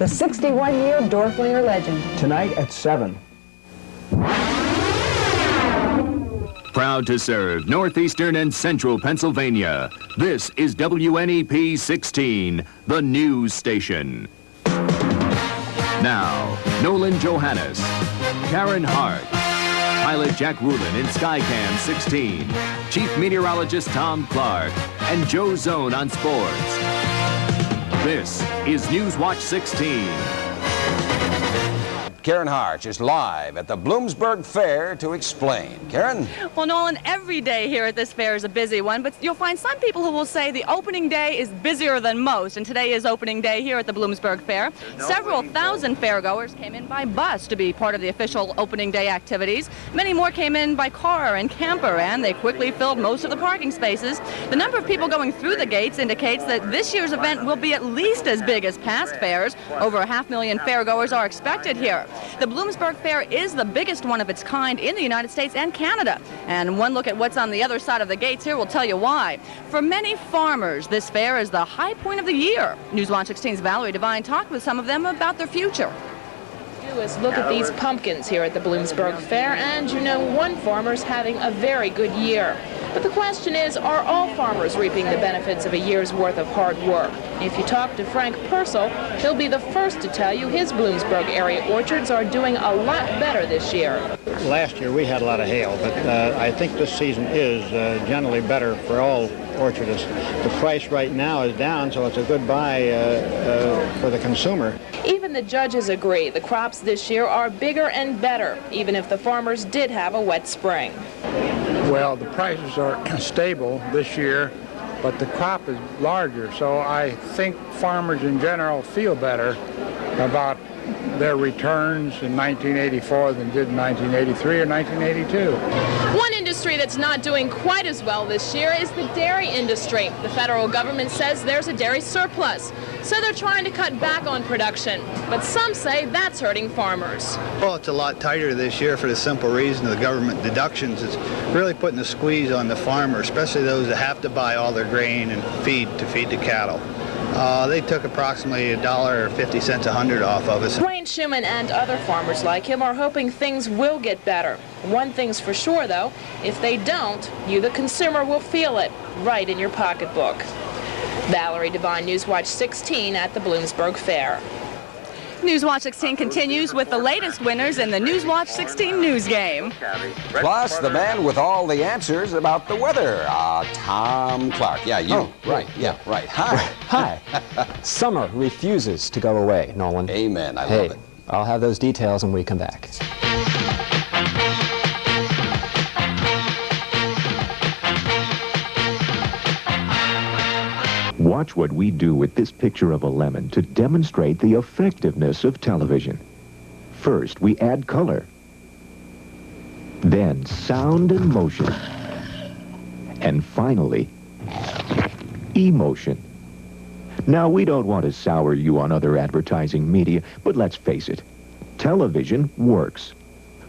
the 61-year Dorflinger legend. Tonight at 7. Proud to serve northeastern and central Pennsylvania. This is WNEP 16, the news station. Now, Nolan Johannes, Karen Harch, pilot Jack Rulin in Skycam 16, Chief Meteorologist Tom Clark, and Joe Zone on sports. This is Newswatch 16. Karen Harch is live at the Bloomsburg Fair to explain. Karen? Well, Nolan, every day here at this fair is a busy one, but you'll find some people who will say the opening day is busier than most, and today is opening day here at the Bloomsburg Fair. Several thousand fairgoers came in by bus to be part of the official opening day activities. Many more came in by car and camper, and they quickly filled most of the parking spaces. The number of people going through the gates indicates that this year's event will be at least as big as past fairs. Over 500,000 fairgoers are expected here. The Bloomsburg Fair is the biggest one of its kind in the United States and Canada. And one look at what's on the other side of the gates here will tell you why. For many farmers, this fair is the high point of the year. Newswatch 16's Valerie Devine talked with some of them about their future. Is look at these pumpkins here at the Bloomsburg Fair, and you know one farmer's having a very good year. But the question is, are all farmers reaping the benefits of a year's worth of hard work? If you talk to Frank Purcell, he'll be the first to tell you his Bloomsburg area orchards are doing a lot better this year. Last year we had a lot of hail, but I think this season is generally better for all orchardists. The price right now is down, so it's a good buy for the consumer. Even the judges agree the crops this year are bigger and better, even if the farmers did have a wet spring. Well, the prices are stable this year, but the crop is larger, so I think farmers in general feel better about their returns in 1984 than did in 1983 or 1982. One industry that's not doing quite as well this year is the dairy industry. The federal government says there's a dairy surplus, so they're trying to cut back on production. But some say that's hurting farmers. Well, it's a lot tighter this year for the simple reason of the government deductions. It's really putting a squeeze on the farmer, especially those that have to buy all their grain and feed to feed the cattle. They took approximately $1.50 a hundred off of us. Wayne Schumann and other farmers like him are hoping things will get better. One thing's for sure, though, if they don't, you, the consumer, will feel it right in your pocketbook. Valerie Devine, Newswatch 16 at the Bloomsburg Fair. Newswatch 16 continues with the latest winners in the Newswatch 16 news game. Plus, the man with all the answers about the weather, Tom Clark. Yeah, you. Oh, right. Yeah, right. Hi. Hi. Summer refuses to go away, Nolan. Amen. I Hey, love it. I'll have those details when we come back. Watch what we do with this picture of a lemon to demonstrate the effectiveness of television. First, we add color. Then sound and motion. And finally, emotion. Now, we don't want to sour you on other advertising media, but let's face it, television works.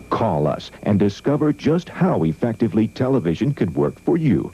Call us and discover just how effectively television could work for you.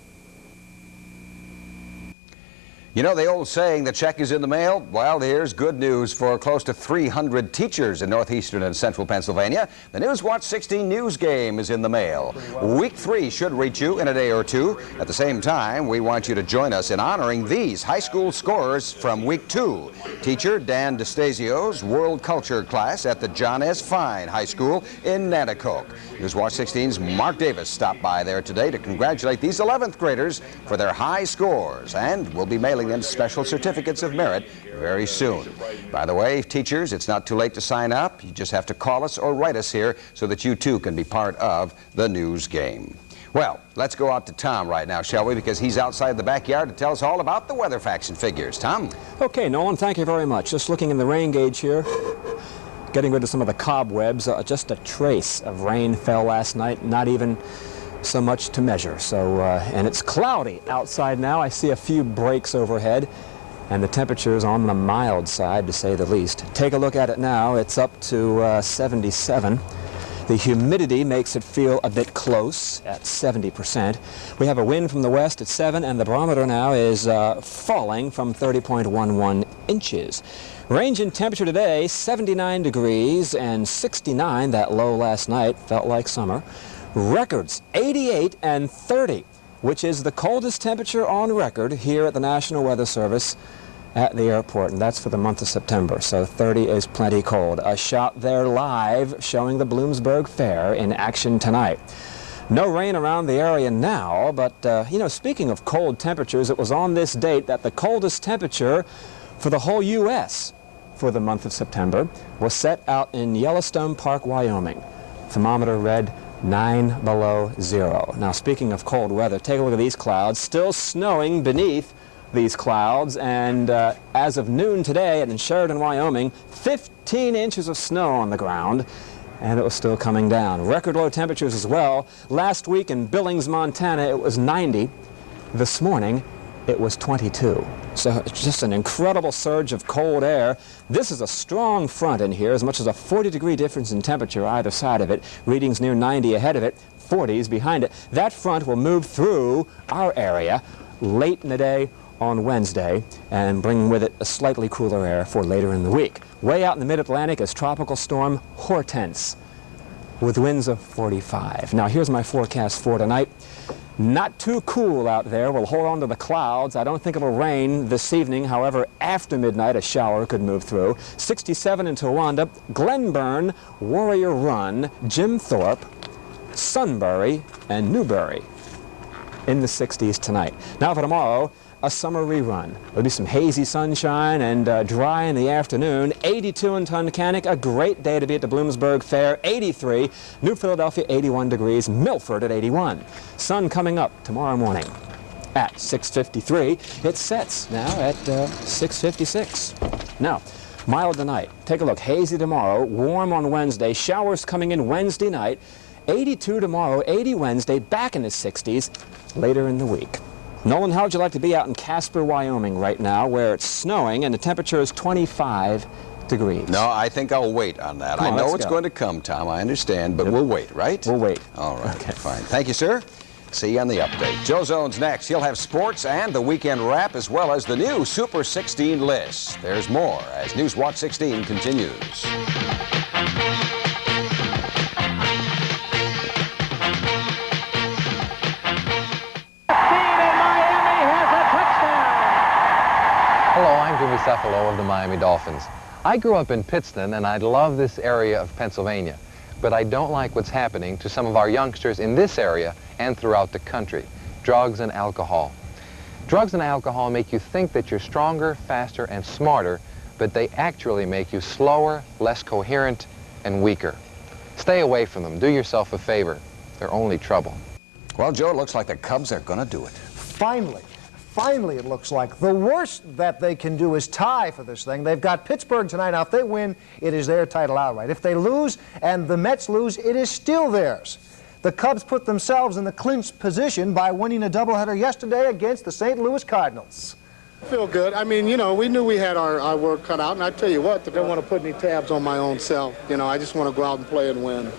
You know the old saying, the check is in the mail? Well, here's good news for close to 300 teachers in northeastern and central Pennsylvania. The Newswatch 16 news game is in the mail. Week 3 should reach you in a day or two. At the same time, we want you to join us in honoring these high school scorers from Week 2. Teacher Dan DeStasio's World Culture class at the John S. Fine High School in Nanticoke. Newswatch 16's Mark Davis stopped by there today to congratulate these 11th graders for their high scores, and we'll be mailing them special certificates of merit very soon. By the way, teachers, it's not too late to sign up. You just have to call us or write us here so that you too can be part of the news game. Well, let's go out to Tom right now, shall we? Because he's outside the backyard to tell us all about the weather facts and figures. Tom? Okay, Nolan, thank you very much. Just looking in the rain gauge here, getting rid of some of the cobwebs. Just a trace of rain fell last night, not even so much to measure. So, and it's cloudy outside now. I see a few breaks overhead, and the temperature is on the mild side, to say the least. Take a look at it now. It's up to 77. The humidity makes it feel a bit close at 70%. We have a wind from the west at 7, and the barometer now is falling from 30.11 inches. Range in temperature today, 79 degrees and 69. That low last night felt like summer. Records, 88 and 30, which is the coldest temperature on record here at the National Weather Service at the airport, and that's for the month of September, so 30 is plenty cold. A shot there live showing the Bloomsburg Fair in action tonight. No rain around the area now, but, you know, speaking of cold temperatures, it was on this date that the coldest temperature for the whole U.S. for the month of September was set out in Yellowstone Park, Wyoming. Thermometer read 9 below zero. Now, speaking of cold weather, take a look at these clouds, still snowing beneath these clouds, and as of noon today in Sheridan, Wyoming, 15 inches of snow on the ground, and it was still coming down. Record low temperatures as well. Last week in Billings, Montana, it was 90. This morning, it was 22. So it's just an incredible surge of cold air. This is a strong front in here, as much as a 40-degree difference in temperature either side of it. Readings near 90 ahead of it, 40s behind it. That front will move through our area late in the day on Wednesday and bring with it a slightly cooler air for later in the week. Way out in the mid-Atlantic is tropical storm Hortense with winds of 45. Now here's my forecast for tonight. Not too cool out there. We'll hold on to the clouds. I don't think it'll rain this evening. However, after midnight, a shower could move through. 67 in Towanda, Glenburn, Warrior Run, Jim Thorpe, Sunbury, and Newberry in the 60s tonight. Now for tomorrow, a summer rerun. There'll be some hazy sunshine and dry in the afternoon. 82 in Tunkhannock, a great day to be at the Bloomsburg Fair. 83, New Philadelphia 81 degrees, Milford at 81. Sun coming up tomorrow morning at 6:53. It sets now at 6:56. Now, mild tonight. Take a look. Hazy tomorrow, warm on Wednesday. Showers coming in Wednesday night. 82 tomorrow, 80 Wednesday, back in the 60s later in the week. Nolan, how would you like to be out in Casper, Wyoming right now, where it's snowing and the temperature is 25 degrees? No, I think I'll wait on that. I know it's going to come, Tom. I understand, but we'll wait, right? We'll wait. All right, okay. Fine. Thank you, sir. See you on the update. Joe Zone's next. He'll have sports and the weekend wrap, as well as the new Super 16 list. There's more as Newswatch 16 continues. Hello, I'm Jimmy Cephalo of the Miami Dolphins. I grew up in Pittston and I love this area of Pennsylvania, but I don't like what's happening to some of our youngsters in this area and throughout the country. Drugs and alcohol. Drugs and alcohol make you think that you're stronger, faster, and smarter, but they actually make you slower, less coherent, and weaker. Stay away from them. Do yourself a favor. They're only trouble. Well, Joe, it looks like the Cubs are going to do it. Finally, it looks like. The worst that they can do is tie for this thing. They've got Pittsburgh tonight. Now, if they win, it is their title outright. If they lose and the Mets lose, it is still theirs. The Cubs put themselves in the clinch position by winning a doubleheader yesterday against the St. Louis Cardinals. I feel good. I mean, you know, we knew we had our work cut out, and I tell you what, I don't want to put any tabs on my own self. You know, I just want to go out and play and win.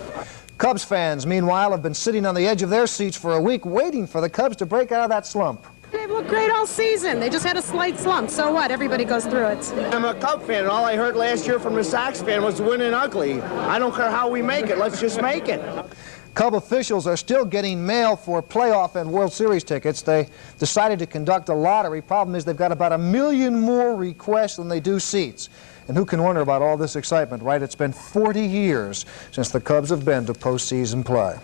Cubs fans, meanwhile, have been sitting on the edge of their seats for a week waiting for the Cubs to break out of that slump. They've looked great all season. They just had a slight slump. So what? Everybody goes through it. I'm a Cub fan, and all I heard last year from the Sox fan was winning ugly. I don't care how we make it. Let's just make it. Cub officials are still getting mail for playoff and World Series tickets. They decided to conduct a lottery. Problem is they've got about 1 million more requests than they do seats. And who can wonder about all this excitement, right? It's been 40 years since the Cubs have been to postseason play.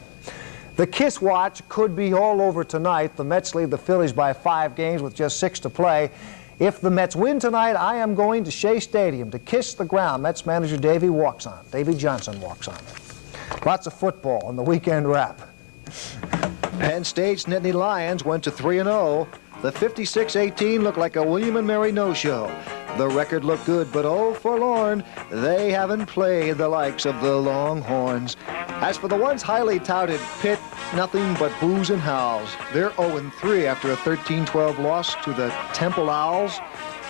The Kiss Watch could be all over tonight. The Mets lead the Phillies by 5 games with just 6 to play. If the Mets win tonight, I am going to Shea Stadium to kiss the ground. Mets manager Davey Johnson walks on. Lots of football in the weekend wrap. Penn State's Nittany Lions went to 3-0. The 56-18 looked like a William & Mary no-show. The record looked good, but oh, forlorn, they haven't played the likes of the Longhorns. As for the once highly touted Pitt, nothing but boos and howls. They're 0-3 after a 13-12 loss to the Temple Owls.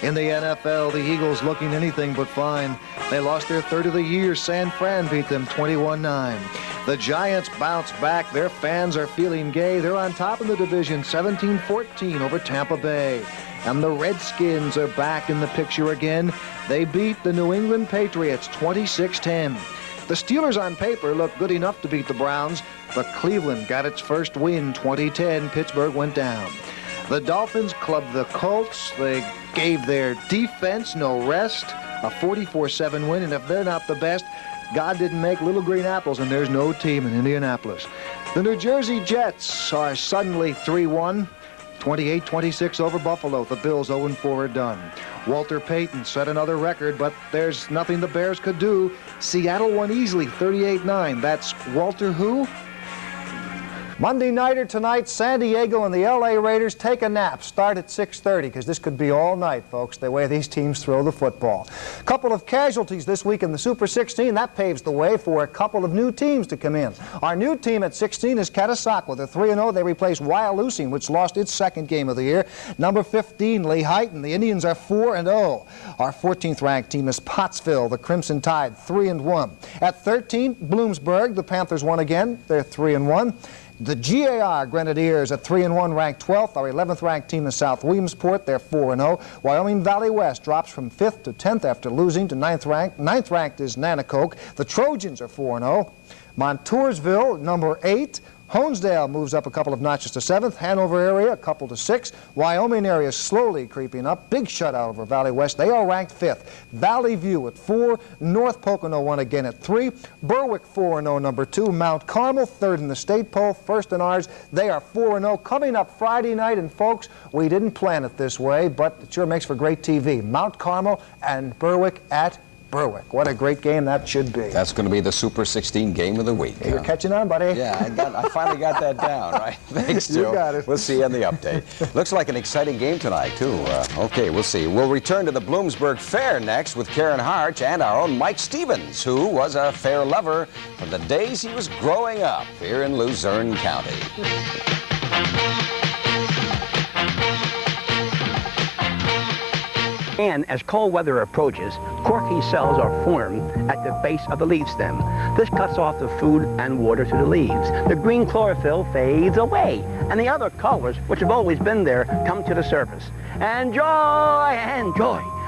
In the NFL, the Eagles looking anything but fine. They lost their third of the year. San Fran beat them 21-9. The Giants bounce back. Their fans are feeling gay. They're on top of the division, 17-14 over Tampa Bay. And the Redskins are back in the picture again. They beat the New England Patriots 26-10. The Steelers on paper look good enough to beat the Browns, but Cleveland got its first win 20-10. Pittsburgh went down. The Dolphins clubbed the Colts. They gave their defense no rest, a 44-7 win, and if they're not the best, God didn't make little green apples, and there's no team in Indianapolis. The New Jersey Jets are suddenly 3-1, 28-26 over Buffalo. The Bills 0-4 are done. Walter Payton set another record, but there's nothing the Bears could do. Seattle won easily, 38-9. That's Walter who? Monday nighter tonight, San Diego and the L.A. Raiders take a nap. Start at 6:30, because this could be all night, folks, the way these teams throw the football. A couple of casualties this week in the Super 16. That paves the way for a couple of new teams to come in. Our new team at 16 is Catasauqua. They're 3-0. They replaced Wyalusing, which lost its second game of the year. Number 15, Lehighton. The Indians are 4-0. Our 14th-ranked team is Pottsville, the Crimson Tide, 3-1. At 13, Bloomsburg. The Panthers won again. They're 3-1. The GAR Grenadiers at 3-1, ranked 12th. Our 11th-ranked team is South Williamsport. They're 4-0. Wyoming Valley West drops from 5th to 10th after losing to 9th ranked. 9th ranked is Nanacoke. The Trojans are 4-0. Montoursville, number 8. Honesdale moves up a couple of notches to 7th. Hanover area, a couple to 6th. Wyoming area slowly creeping up. Big shutout over Valley West. They are ranked 5th. Valley View at 4. North Pocono won again at 3. Berwick 4-0, number 2. Mount Carmel, 3rd in the state poll. 1st in ours. They are 4-0. Coming up Friday night, and folks, we didn't plan it this way, but it sure makes for great TV. Mount Carmel and Berwick at Berwick. What a great game that should be. That's going to be the Super 16 game of the week. Hey, you're catching on, buddy. Yeah, I finally got that down, right? Thanks, Joe. You got it. We'll see you on the update. Looks like an exciting game tonight, too. Okay, we'll see. We'll return to the Bloomsburg Fair next with Karen Harch and our own Mike Stevens, who was a fair lover from the days he was growing up here in Luzerne County. And as cold weather approaches, corky cells are formed at the base of the leaf stem. This cuts off the food and water to the leaves. The green chlorophyll fades away, and the other colors, which have always been there, come to the surface. Enjoy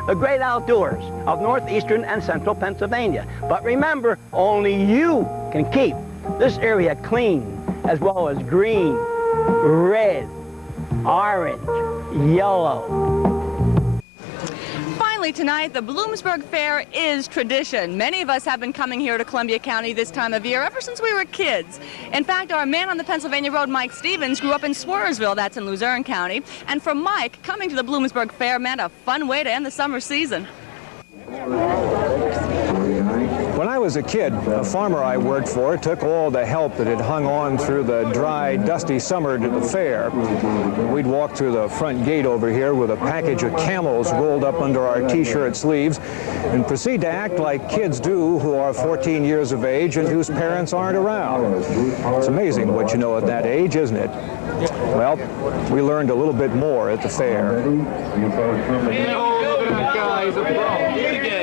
the great outdoors of northeastern and central Pennsylvania. But remember, only you can keep this area clean, as well as green, red, orange, yellow. Tonight, the Bloomsburg Fair is tradition. Many of us have been coming here to Columbia County this time of year ever since we were kids. In fact, our man on the Pennsylvania Road, Mike Stevens, grew up in Swearsville, that's in Luzerne County. And for Mike, coming to the Bloomsburg Fair meant a fun way to end the summer season. When I was a kid, a farmer I worked for took all the help that had hung on through the dry, dusty summer to the fair. We'd walk through the front gate over here with a package of camels rolled up under our T-shirt sleeves and proceed to act like kids do who are 14 years of age and whose parents aren't around. It's amazing what you know at that age, isn't it? Well, we learned a little bit more at the fair.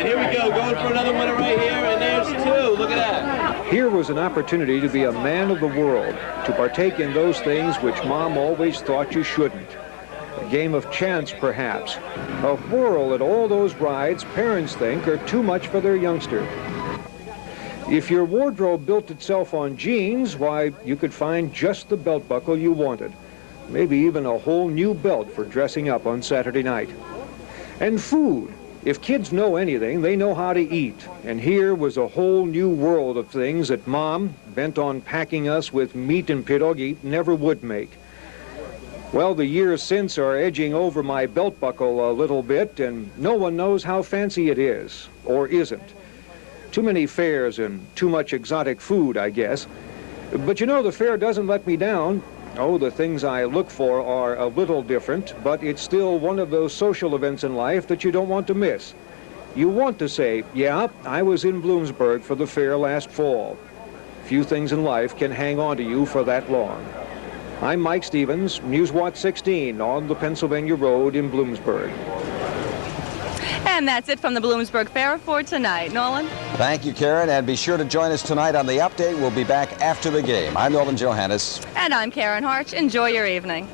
Here we go, going for another winner right here, and there's 2. Look at that. Here was an opportunity to be a man of the world, to partake in those things which Mom always thought you shouldn't. A game of chance, perhaps. A whirl at all those rides parents think are too much for their youngster. If your wardrobe built itself on jeans, why, you could find just the belt buckle you wanted. Maybe even a whole new belt for dressing up on Saturday night. And food. If kids know anything, they know how to eat. And here was a whole new world of things that Mom, bent on packing us with meat and pierogi, never would make. Well, the years since are edging over my belt buckle a little bit, and no one knows how fancy it is, or isn't. Too many fairs and too much exotic food, I guess. But you know, the fair doesn't let me down. Oh, the things I look for are a little different, but it's still one of those social events in life that you don't want to miss. You want to say, yeah, I was in Bloomsburg for the fair last fall. Few things in life can hang on to you for that long. I'm Mike Stevens, Newswatch 16 on the Pennsylvania Road in Bloomsburg. And that's it from the Bloomsburg Fair for tonight. Nolan? Thank you, Karen, and be sure to join us tonight on The Update. We'll be back after the game. I'm Nolan Johannes. And I'm Karen Harch. Enjoy your evening.